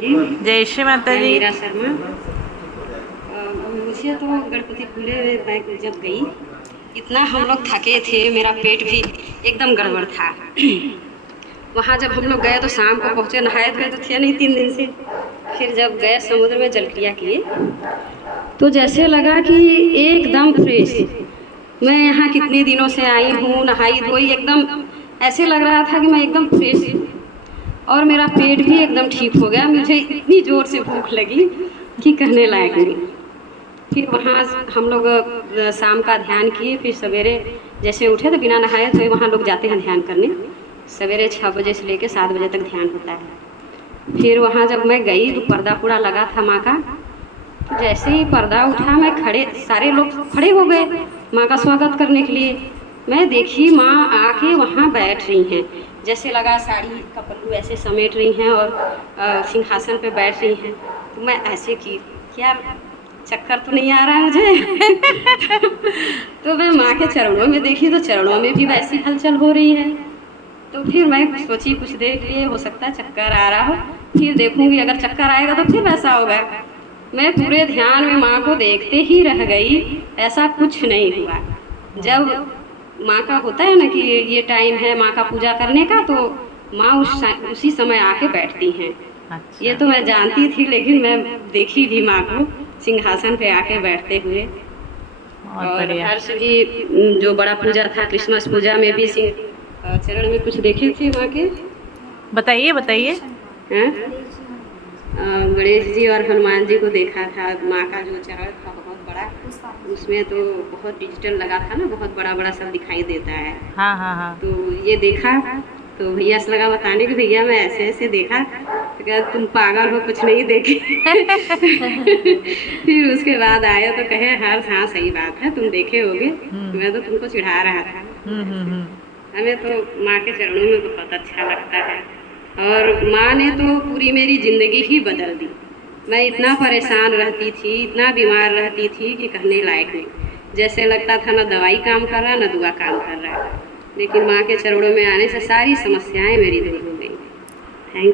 जय श्री माता जी। मीरा शर्मा। मुझे तो गणपति खुले बैंक जब गई, इतना हम लोग थके थे, मेरा पेट भी एकदम गड़बड़ था। वहाँ जब हम लोग गए तो शाम को पहुँचे, नहाए धोए तो थे नहीं 3 दिन से। फिर जब गए समुद्र में जलक्रिया किए तो जैसे लगा कि एकदम फ्रेश, मैं यहाँ कितने दिनों से आई हूँ, नहाई धोई, एकदम ऐसे लग रहा था कि मैं एकदम फ्रेश हूँ। और मेरा पेट भी एकदम ठीक हो गया। मुझे इतनी ज़ोर से भूख लगी कि कहने लायक नहीं। फिर वहाँ हम लोग शाम का ध्यान किए, फिर सवेरे जैसे उठे तो बिना नहाए धोए वहाँ लोग जाते हैं ध्यान करने। सवेरे 6 बजे से लेकर 7 बजे तक ध्यान होता है। फिर वहाँ जब मैं गई तो पर्दा पूरा लगा था माँ का। तो जैसे ही पर्दा उठा, मैं खड़े, सारे लोग खड़े हो गए माँ का स्वागत करने के लिए। मैं देखी माँ आके वहाँ बैठ रही हैं, जैसे लगा साड़ी का पल्लू ऐसे समेट रही हैं और सिंहासन पे बैठ रही हैं। तो मैं ऐसे की, क्या चक्कर तो नहीं आ रहा है मुझे। तो मैं माँ के चरणों में देखी तो चरणों में भी वैसी हलचल हो रही है। तो फिर मैं सोची कुछ देर के लिए हो सकता है चक्कर आ रहा हो, फिर देखूंगी, अगर चक्कर आएगा तो फिर वैसा होगा। मैं पूरे ध्यान में माँ को देखते ही रह गई, ऐसा कुछ नहीं हुआ। जब माँ का होता है ना कि ये टाइम है माँ का पूजा करने का, तो माँ उसी समय आके बैठती हैं। अच्छा। ये तो मैं जानती थी, लेकिन मैं देखी भी माँ को सिंहासन पे आके बैठते हुए। और हर्ष भी जो बड़ा पूजा था, क्रिसमस पूजा में भी चरण में कुछ देखे थे माँ के। बताइए बताइए। गणेश जी और हनुमान जी को देखा था। माँ का जो चरण था बहुत बड़ा, उसमें तो बहुत डिजिटल लगा था ना, बहुत बड़ा बड़ा सब दिखाई देता है। हाँ हाँ हाँ। तो ये देखा तो भैया से लगा बताने कि भैया मैं ऐसे ऐसे देखा। तो क्या तुम पागल हो, कुछ नहीं देखे। फिर उसके बाद आया तो कहे हाँ सही बात है, तुम देखे होगे, मैं तो तुमको चिढ़ा रहा था। हमें तो माँ के चरणों में बहुत अच्छा लगता है। और माँ ने तो पूरी मेरी ज़िंदगी ही बदल दी। मैं इतना परेशान रहती थी, इतना बीमार रहती थी कि कहने लायक नहीं। जैसे लगता था ना दवाई काम कर रहा, ना दुआ काम कर रहा। लेकिन माँ के चरणों में आने से सारी समस्याएं मेरी दूर हो गई। Thank you.